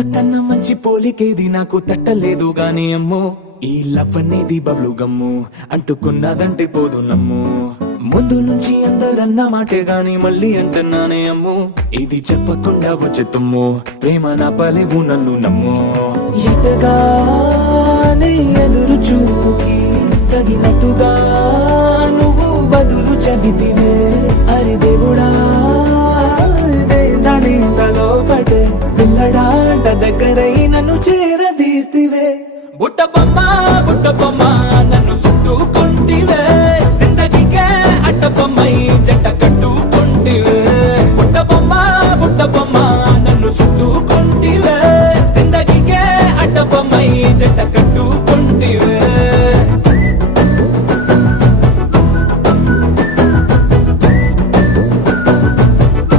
ఇంతకన్నా మంచి పోలికేది నాకు తట్టలేదు గాని అమ్మో ఈ లవ్ అనేది బబ్లు గమ్ము అంటుకున్నదంటే పోదు నమ్ము ముందు నుంచి అందరన్న మాటే గాని మళ్ళీ అంటున్నానే అమ్ము ఇది చెప్పకుండా వచ్చే తుమ్ము ప్రేమ నా పలేవు నన్ను నమ్ము ఎటగానే ఎదురు చూకి తగినట్టుగా నువ్వు బదులు చెబితివే అరే దేవుడా దాని తలో పడే పిల్లడాంట దగ్గరై నన్ను చేరదీస్తివే బుట్ట బొమ్మ నన్ను చుట్టుకుంటివే జిందగీకే అట్ట బొమ్మై జంట కట్టుకుంటివే బుట్ట బొమ్మ